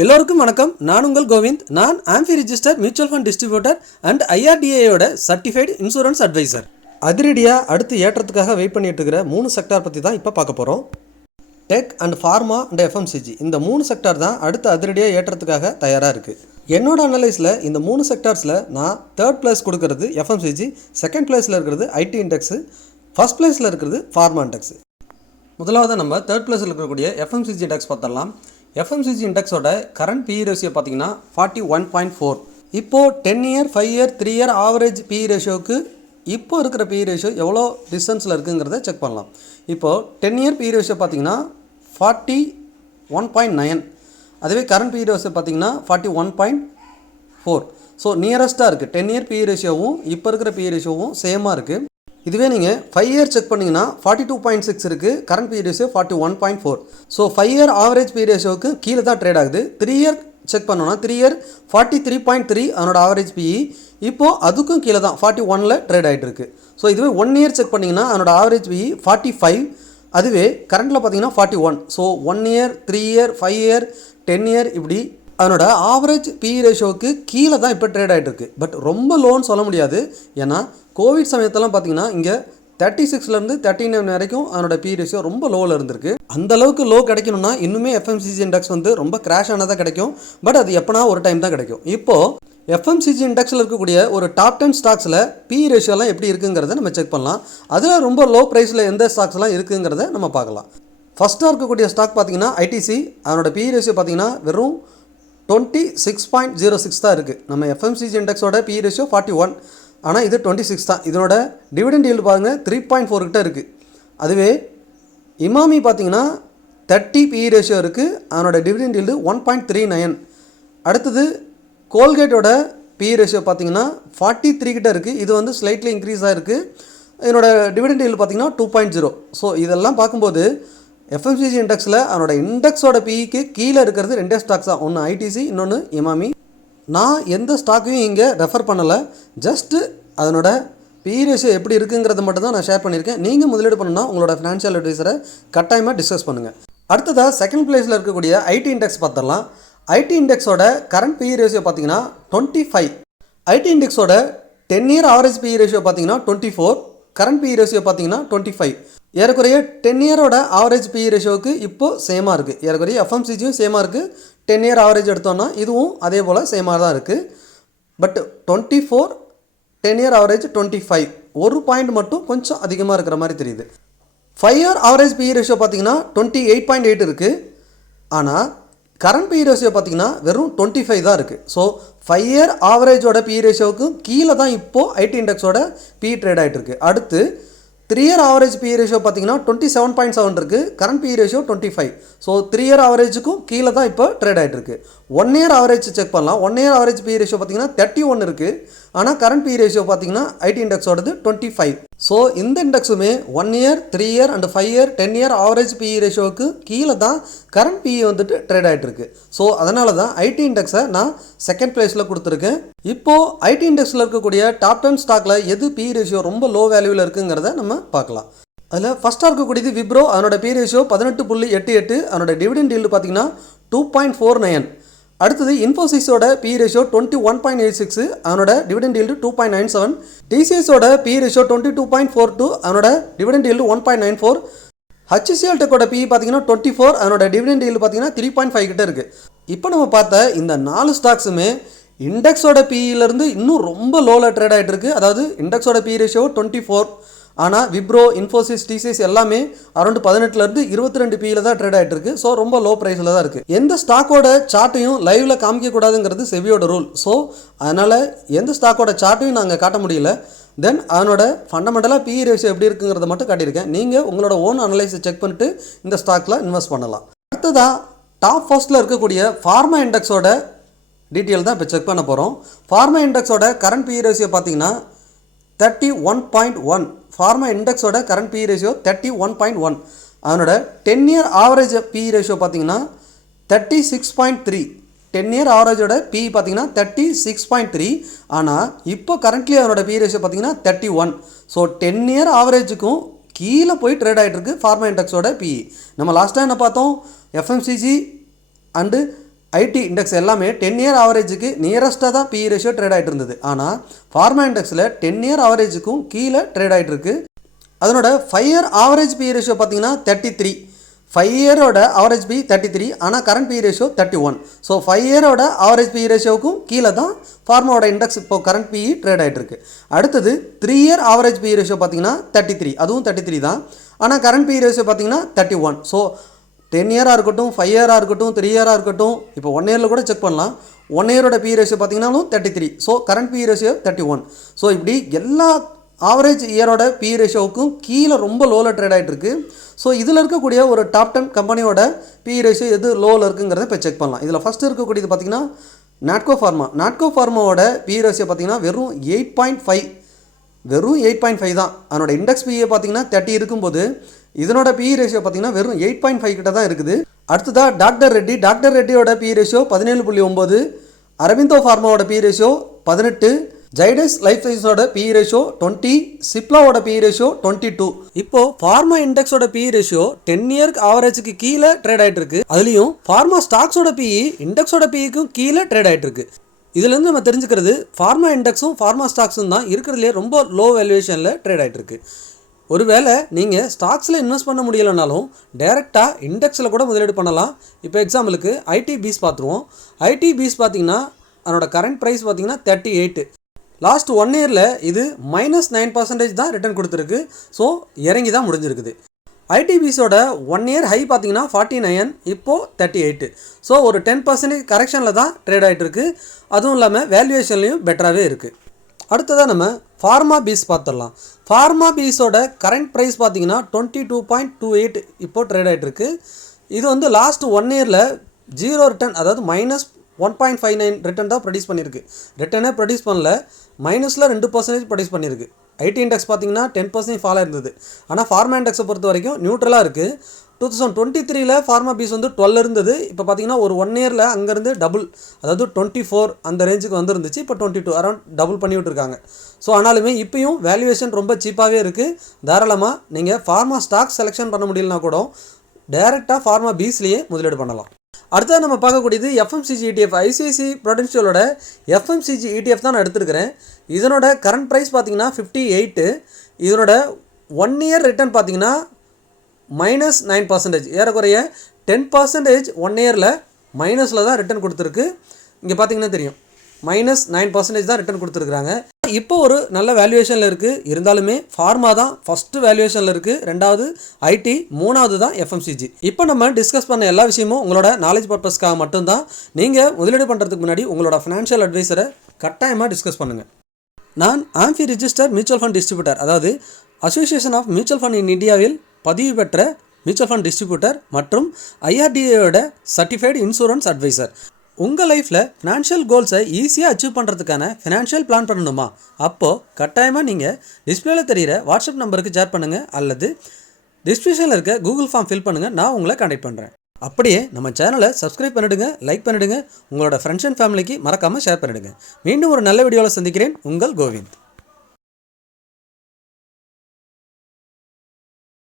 எல்லோருக்கும் வணக்கம். நான் உங்கள் கோவிந்த். நான் AMFI register mutual fund distributor and ஐஆர்டிஏயோட சர்டிஃபைடு இன்சூரன்ஸ் அட்வைசர். அதிரடியாக அடுத்து ஏற்றத்துக்காக வெயிட் பண்ணிட்டு இருக்கிற 3 செக்டார் பற்றி தான் இப்போ பார்க்க போகிறோம். Tech and pharma and FMCG இந்த 3 செக்டார் தான் அடுத்து அதிரடியாக ஏற்றத்துக்காக தயாராக இருக்குது. என்னோட அனலைஸில் இந்த 3 செக்டார்ஸில் நான் 3rd பிளேஸ் கொடுக்கறது எஃப்எம்சிஜி, 2nd பிளேஸில் இருக்கிறது ஐடி இண்டெக்ஸு, 1st பிளேஸில் இருக்கிறது ஃபார்மா இண்டெக்ஸு. முதலாவது நம்ம 3rd பிளேஸில் இருக்கக்கூடிய எஃப்எம்சிஜி இண்டெக்ஸ் பார்த்துடலாம். எஃப்எம்சிஜி இண்டெக்ஸோட கரண்ட் பிஇ ரேஷியோ பார்த்தீங்கன்னா 41.4. இப்போது 10 year 5 year 3 year average PE ரேஷியோவுக்கு இப்போ இருக்கிற பிஇ ரேஷியோ எவ்வளோ டிஸ்டன்ஸில் இருக்குங்கிறத செக் பண்ணலாம். இப்போது 10 இயர் பிஇ ரேஷியோ பார்த்தீங்கன்னா 41.9. அதுவே கரண்ட் பிஇ ரேஷியோ பார்த்தீங்கன்னா 41.4. ஸோ நியரஸ்ட்டாக இருக்குது. 10 இயர் பிஇ ரேஷியோவும் இப்போ இருக்கிற பிஇ ரேஷியோவும் சேமாக இருக்குது. இதுவே நீங்கள் 5 இயர் செக் பண்ணிங்கன்னா 42.6 இருக்குது. Current PE ratio 41.4. So 5 year average PE ரேஷியோவுக்கு கீழே தான் ட்ரேட் ஆகுது. 3 இயர் செக் பண்ணோன்னா 3 இயர் 43.3 அதனோட ஆவரேஜ் பிஇ. இப்போது அதுக்கும் கீழே தான் 41ல் ட்ரேட் ஆகிட்டு இருக்குது. ஸோ இதுவே 1 இயர் செக் பண்ணிங்கன்னா அதனோட ஆவரேஜ் பிஇ 45. அதுவே கரண்ட்டில் பார்த்தீங்கன்னா 41. So 1 year 3 year 5 year 10 year இப்படி அதனோட ஆவரேஜ் பிஇ ரேஷியோவுக்கு கீழே தான் இப்போ ட்ரேட் ஆகிட்டு இருக்குது. பட் ரொம்ப லோன்னு சொல்ல முடியாது. ஏன்னா கோவிட் சமயத்தெல்லாம் பார்த்தீங்கன்னா இங்கே 36லேருந்து 39 வரைக்கும் அதனோட பிஇ ரேஷியோ ரொம்ப லோவில் இருந்திருக்கு. அந்தளவுக்கு லோ கிடைக்கணும்னா இன்னுமே எஃப்எம்சிஜி இண்டெக்ஸ் ரொம்ப கிராஷ் ஆனதாக கிடைக்கும். பட் அது எப்போனா ஒரு டைம் தான் கிடைக்கும். இப்போது எஃப்எம்சிஜி இண்டெக்ஸில் இருக்கக்கூடிய ஒரு டாப் 10 ஸ்டாக்ஸில் பிஇ ரேஷியோலாம் எப்படி இருக்குங்கிறத நம்ம செக் பண்ணலாம். அதில் ரொம்ப லோ ப்ரைஸில் எந்த ஸ்டாக்ஸ்லாம் இருக்குங்கிறத நம்ம பார்க்கலாம். ஃபஸ்ட்டாக இருக்கக்கூடிய ஸ்டாக் பார்த்தீங்கன்னா ஐடிசி. அதனோட பிஇ ரேஷியோ பார்த்தீங்கன்னா வெறும் 26.06 தான் இருக்குது. நம்ம எஃப்எம்சிஜி இண்டெக்ஸோட பிஇ ரேஷியோ 41, ஆனால் இது 26 தான். இதனோட டிவிடெண்ட் ஈல்டு பாருங்கள் 3.4 கிட்ட இருக்குது. அதுவே இமாமி பார்த்தீங்கன்னா 30 பிஇ ரேஷியோ இருக்குது. அதனோட டிவிடெண்ட் ஈல்டு 1.39. அடுத்தது கோல்கேட்டோட பிஇ ரேஷியோ பார்த்தீங்கன்னா 43 கிட்ட இருக்குது. இது ஸ்லைட்லி இன்க்ரீஸ் ஆகிருக்கு. இதனோட டிவிடெண்ட் ஈல்டு பார்த்தீங்கன்னா 2.0. ஸோ இதெல்லாம் பார்க்கும்போது எஃப்எம்சிஜி இண்டெக்ஸில் அதனோட இண்டெக்ஸோட பிஇக்கு கீழே இருக்கிறது 2 ஸ்டாக்ஸ் தான். ஒன்று ஐடிசி, இன்னொன்று இமாமி. நான் எந்த ஸ்டாக்கையும் இங்கே ரெஃபர் பண்ணலை. ஜஸ்ட்டு அதனோட பிஇ ரேஷியோ எப்படி இருக்குங்கிறத மட்டும் தான் நான் ஷேர் பண்ணியிருக்கேன். நீங்கள் முதலீடு பண்ணணும்னா உங்களோட ஃபினான்ஷியல் அட்வைசரை கட்டாயமாக டிஸ்கஸ் பண்ணுங்கள். அடுத்ததாக 2nd பிளேஸில் இருக்கக்கூடிய ஐடி இண்டெக்ஸ் பார்த்துடலாம். ஐடி இண்டெக்ஸோட கரண்ட் பிஇ ரேஷியோ பார்த்தீங்கன்னா 25. ஐடி இண்டெக்ஸோட 10 இயர் ஆவரேஜ் பிஇ ரேஷியோ பார்த்தீங்கன்னா 24. கரண்ட் பிஇ ரேஷியோ பார்த்தீங்கன்னா 25. ஏறக்குறைய 10 இயரோட ஆவரேஜ் பிஇ ரேஷியோவுக்கு இப்போது சேமாக இருக்குது. ஏறக்குறைய எஃப்எம்சிஜியும் சேமாக இருக்குது. 10 இயர் ஆவரேஜ் எடுத்தோன்னா இதுவும் அதே போல் சேமாக தான் இருக்குது. பட் 24, 10 இயர் ஆவரேஜ் 25, ஒரு பாயிண்ட் மட்டும் கொஞ்சம் அதிகமாக இருக்கிற மாதிரி தெரியுது. 5 இயர் ஆவரேஜ் பிஇ ரேஷியோ பார்த்தீங்கன்னா 28.8 இருக்குது. ஆனால் கரண்ட் பிஇ ரேஷியோ பார்த்தீங்கன்னா வெறும் 25 தான் இருக்குது. ஸோ 5 இயர் ஆவரேஜோட பிஇ ரேஷியோவுக்கும் கீழே தான் இப்போது ஐடி இண்டெக்ஸோட பிஇ ட்ரேட் ஆகிட்டு இருக்குது. அடுத்து 3 இயர் ஆவரேஜ் பிஇ ரேஷியோ பார்த்தீங்கன்னா 27.7 இருக்குது. Current PE ratio 25. So 3 year ஆவரேஜுக்கும் கீழே தான் இப்போ ட்ரேட் ஆகிட்டு இருக்குது. 1 இயர் ஆவரேஜ் செக் பண்ணலாம். 1 இயர் ஆவரேஜ் பிஇ ரேஷியோ பார்த்தீங்கன்னா 31 இருக்குது. ஆனால் கரண்ட் பிஇ ரேஷியோ பார்த்தீங்கன்னா ஐடி இண்டெக்ஸோடது 25. ஸோ இந்த இண்டெக்ஸுமே 1 year 3 year and 5 year 10 year average PE ரேஷியோவுக்கு கீழே தான் கரண்ட் பிஇ ட்ரேட் ஆகிட்டு இருக்கு. ஸோ அதனால தான் ஐடி இண்டெக்ஸை நான் 2nd பிளேஸில் கொடுத்துருக்கேன். இப்போது ஐடி இண்டெக்ஸில் இருக்கக்கூடிய டாப் 10 ஸ்டாக்கில் எது பிஇ ரேஷியோ ரொம்ப லோ வேல்யூவில் இருக்குங்கிறத நம்ம பார்க்கலாம். அதில் ஃபஸ்ட்டாக இருக்கக்கூடியது விப்ரோ. அதனோட பிஇ ரேஷியோ 18.88. அதனோட டிவிடெண்ட் ஈல்டு பார்த்தீங்கன்னா 2.49. அடுத்தது இன்ஃபோசிஸோட பிஇ ரேஷியோ 21.86. அதனோட டிவிடெண்ட் ஈல்டு 2.97. டிசிஎஸோட பிஇ ரேஷியோ 22.42. அதனோட டிவிடெண்ட் ஈல்டு 1.94. ஹச்சிசிஎல் டெக்கோட பிஇ பார்த்தீங்கன்னா 24. அதனோட டிவிடெண்ட் ஈல்டு பார்த்தீங்கன்னா 3.5 கிட்ட இருக்குது. இப்போ நம்ம பார்த்த இந்த 4 ஸ்டாக்ஸுமே இண்டெக்ஸோட பிஇலேருந்து இன்னும் ரொம்ப லோவில் ட்ரேட் ஆகிட்டு இருக்குது. அதாவது இண்டெக்ஸோட பிஇ ரேஷியோ 24. ஆனால் விப்ரோ, இன்ஃபோசிஸ், டிசிஎஸ் எல்லாமே அரௌண்ட் 18லேருந்து 22 பிஇல தான் ட்ரேட் ஆகிட்டு இருக்குது. ஸோ ரொம்ப லோ ப்ரைஸில் தான் இருக்குது. எந்த ஸ்டாக்கோட சார்ட்டையும் லைவில் காமிக்கக்கூடாதுங்கிறது செபியோட ரூல். ஸோ அதனால் எந்த ஸ்டாக்கோட சார்ட்டையும் நாங்கள் காட்ட முடியல. தென் அதனோட ஃபண்டமெண்டலாக பிஇ ரேஷியோ எப்படி இருக்குங்கிறத மட்டும் காட்டியிருக்கேன். நீங்கள் உங்களோட ஓன் அனலைஸை செக் பண்ணிட்டு இந்த ஸ்டாக்கில் இன்வெஸ்ட் பண்ணலாம். அடுத்ததாக டாப் ஃபர்ஸ்ட்டில் இருக்கக்கூடிய ஃபார்மா இண்டெக்ஸோட டீட்டெயில் தான் இப்போ செக் பண்ண போகிறோம். ஃபார்மா இண்டெக்ஸோட கரண்ட் பிஇ ரேஷியோ பார்த்தீங்கன்னா 31.1. ஃபார்மா இண்டெக்ஸோட கரண்ட் பிஇ ரேஷியோ 31.1. அதனோட 10 இயர் ஆவரேஜ் பிஇ ரேஷியோ பார்த்தீங்கன்னா 36.3. 10 இயர் ஆவரேஜோட பிஇ பார்த்தீங்கன்னா 36.3. ஆனால் இப்போ கரண்ட்லி அதனோட பிஇ ரேஷியோ பார்த்தீங்கன்னா 31. ஸோ 10 இயர் ஆவரேஜுக்கும் கீழே போய் ட்ரேட் ஆகிட்டு இருக்கு ஃபார்மா இண்டெக்ஸோட பிஇ. நம்ம லாஸ்ட்டாக என்ன பார்த்தோம்? எஃப்எம்சிஜி அண்டு ஐடி இண்டெக்ஸ் எல்லாமே 10 இயர் ஆவரேஜுக்கு நியரஸ்ட்டாக தான் பிஇ ரேஷியோ ட்ரேட் ஆகிட்டு இருந்தது. ஆனால் ஃபார்மா இண்டெக்ஸில் 10 இயர் ஆவரேஜுக்கும் கீழே ட்ரேட் ஆகிட்டு இருக்கு. அதனோட 5 இயர் ஆவரேஜ் பிஇ ரேஷியோ பார்த்தீங்கன்னா 33. 5 இயரோட ஆவரேஜ் பி 33, ஆனால் கரண்ட் பிஇ ரேஷியோ 31. ஸோ 5 இயரோட ஆவரேஜ் பிஇ ரேஷியோவுக்கும் கீழே தான் ஃபார்மாவோட இண்டெக்ஸ் இப்போ கரண்ட் பிஇ ட்ரேட் ஆகிட்டு இருக்கு. அடுத்தது 3 இயர் ஆவரேஜ் பிஇ ரேஷியோ பார்த்தீங்கன்னா 33, அதுவும் 33 தான், ஆனால் கரண்ட் பிஇ ரேஷியோ பார்த்தீங்கன்னா 31. ஸோ 10 இயராக இருக்கட்டும், 5 இயராக இருக்கட்டும், 3 இயராக இருக்கட்டும், இப்போ 1 இயரில் கூட செக் பண்ணலாம். 1 இயரோட பிஇ ரேஷியோ பார்த்தீங்கன்னாலும் 33. So current PE ratio 31. So இப்படி எல்லா ஆவரேஜ் இயரோட பிஇ ரேஷியோவுக்கும் கீழே ரொம்ப லோவில் ட்ரேட் ஆகிட்டு இருக்கு. ஸோ இதில் இருக்கக்கூடிய ஒரு டாப் 10 கம்பெனியோட பிஇ ரேஷியோ எது லோவில் இருக்குங்கிறத இப்போ செக் பண்ணலாம். இதில் ஃபஸ்ட்டு இருக்கக்கூடியது பார்த்தீங்கன்னா நாட்கோ ஃபார்மா. நாட்கோ ஃபார்மாவோட பிஇ ரேஷியோ பார்த்தீங்கன்னா வெறும் 8.5, வெறும் 8.5 தான். அதனோட இண்டெக்ஸ் பிஇ பார்த்தீங்கன்னா 30 இருக்கும்போது இதனோட பிஇ ரேஷியோ பார்த்தீங்கன்னா வெறும் 8.5 கிட்ட தான் இருக்குது. அடுத்ததாக டாக்டர் ரெட்டி. டாக்டர் ரெட்டியோட பிஇ ரேஷியோ 17.9, அரவிந்தோ ஃபார்மாவோட பிஇ ரேஷியோ 18, ஜைடஸ் லைஃப் சயின்ஸோட பிஇ ரேஷியோ 20, சிப்லாவோட பிஇ ரேஷியோ 22. இப்போ ஃபார்மா இண்டெக்ஸோட பிஇ ரேஷியோ 10 இயர் ஆவரேஜுக்கு கீழே ட்ரேட் ஆகிட்டு இருக்கு. அதுலேயும் ஃபார்மா ஸ்டாக்ஸோட பிஇ இண்டெக்ஸோட பிஇக்கும் கீழே ட்ரேட் ஆகிட்டு இருக்கு. இதுலேருந்து நம்ம தெரிஞ்சுக்கிறது ஃபார்மா இண்டெக்ஸும் ஃபார்மா ஸ்டாக்ஸும் தான் இருக்கிறதுலே ரொம்ப லோ வேல்யூவேஷனில் ட்ரேட் ஆகிட்டு இருக்கு. ஒருவேளை நீங்கள் ஸ்டாக்ஸில் இன்வெஸ்ட் பண்ண முடியலைனாலும் டைரெக்டாக இண்டெக்ஸில் கூட முதலீடு பண்ணலாம். இப்போ எக்ஸாம்பிளுக்கு ஐடி பீஸ் பார்த்துருவோம். ஐடி பீஸ் பார்த்தீங்கன்னா அதனோட கரண்ட் ப்ரைஸ் பார்த்தீங்கன்னா 38. லாஸ்ட் 1 இயரில் இது -9% தான் ரிட்டர்ன் கொடுத்துருக்கு. ஸோ இறங்கி தான் முடிஞ்சிருக்குது. ஐடிபிஸோட 1 இயர் ஹை பார்த்தீங்கன்னா 49, இப்போது 38. ஸோ ஒரு 10% கரெக்ஷனில் தான் ட்ரேட் ஆகிட்டு இருக்கு. அதுவும் இல்லாமல் வேல்யூவேஷன்லையும் பெட்டராகவே இருக்குது. அடுத்ததாக நம்ம ஃபார்மா பீஸ் பார்த்துடலாம். ஃபார்மா பீஸோட கரண்ட் ப்ரைஸ் பார்த்தீங்கன்னா 22.28 இப்போது ட்ரேட் ஆகிட்டு இருக்கு. இது வந்து லாஸ்ட் 1 இயரில் 0 ரிட்டர்ன், அதாவது -1.59 ரிட்டர்ன் தான் ப்ரொடியூஸ் பண்ணியிருக்கு. ரிட்டர்னே ப்ரொடியூஸ் பண்ணல, மைனஸில் 2% ப்ரொடியூஸ் பண்ணியிருக்கு. ஐடி இண்டெக்ஸ் பார்த்தீங்கன்னா 10% ஃபால் இருந்தது. ஆனால் ஃபார்மா இண்டெக்ஸை பொறுத்த வரைக்கும் நியூட்ரலாக இருக்குது. 2023 ஃபார்மா பீஸ் வந்து 12 இருந்தது. இப்போ பார்த்தீங்கன்னா ஒரு 1 இயரில் அங்கேருந்து டபுள், அதாவது 24 அந்த ரேஞ்சுக்கு வந்துருந்துச்சு. இப்போ 22 அரௌண்ட் டபுள் பண்ணி விட்டுருக்காங்க. ஸோ ஆனாலுமே இப்போயும் வேல்யூவேஷன் ரொம்ப சீப்பாகவே இருக்குது. தாராளமாக நீங்கள் ஃபார்மா ஸ்டாக் செலெக்ஷன் பண்ண முடியலனா கூட டைரெக்டாக ஃபார்மா பீஸ்லேயே முதலீடு பண்ணலாம். அடுத்தது நம்ம பார்க்கக்கூடியது எஃப்எம்சிஜி ETF. ஐசிஐசி ப்ரொடென்ஷியலோட எஃப்எம்சிஜி ETF தான் நான் எடுத்துருக்கிறேன். இதனோட கரண்ட் ப்ரைஸ் பார்த்தீங்கன்னா 58. இதனோட 1 இயர் ரிட்டர்ன் பார்த்தீங்கன்னா -9%, ஏறக்குறைய 10% 1 இயரில் மைனஸில் தான் ரிட்டர்ன் கொடுத்துருக்கு. இங்கே பார்த்தீங்கன்னா தெரியும், -9% தான் ரிட்டர்ன் கொடுத்துருக்குறாங்க. இப்போ ஒரு நல்ல வேல்யூவேஷனில் இருக்குது. இருந்தாலுமே ஃபார்மா தான் ஃபஸ்ட்டு வேல்யூவேஷனில் இருக்குது, ரெண்டாவது ஐடி, மூணாவது தான் எஃப்எம்சிஜி. இப்போ நம்ம டிஸ்கஸ் பண்ண எல்லா விஷயமும் உங்களோட நாலேஜ் பர்பஸ்க்காக மட்டும்தான். நீங்கள் முதலீடு பண்ணுறதுக்கு முன்னாடி உங்களோட ஃபினான்ஷியல் அட்வைசரை கட்டாயமாக டிஸ்கஸ் பண்ணுங்கள். நான் AMFI register mutual fund distributor, அதாவது association of mutual fund in இந்தியாவில் பதிவு பெற்ற மியூச்சுவல் ஃபண்ட் டிஸ்ட்ரிபியூட்டர் மற்றும் ஐஆர்டிஏயோட சர்டிஃபைடு இன்சூரன்ஸ் அட்வைசர். உங்கள் லைஃப்பில் ஃபினான்ஷியல் கோல்ஸை ஈஸியாக அச்சீவ் பண்ணுறதுக்கான ஃபினான்ஷியல் பிளான் பண்ணணுமா? அப்போது கட்டாயமாக நீங்கள் டிஸ்பிளேல தெரிகிற வாட்ஸ்அப் நம்பருக்கு ஷேர் பண்ணுங்கள், அல்லது டிஸ்கிரிப்ஷனில் இருக்க கூகுள் ஃபார்ம் ஃபில் பண்ணுங்கள். நான் உங்களை கான்டாக்ட் பண்ணுறேன். அப்படியே நம்ம சேனலை சப்ஸ்கிரைப் பண்ணிவிடுங்க, லைக் பண்ணிவிடுங்க, உங்களோட ஃப்ரெண்ட்ஸ் அண்ட் ஃபேமிலிக்கு மறக்காமல் ஷேர் பண்ணிவிடுங்க. மீண்டும் ஒரு நல்ல வீடியோவில் சந்திக்கிறேன். உங்கள் கோவிந்த்.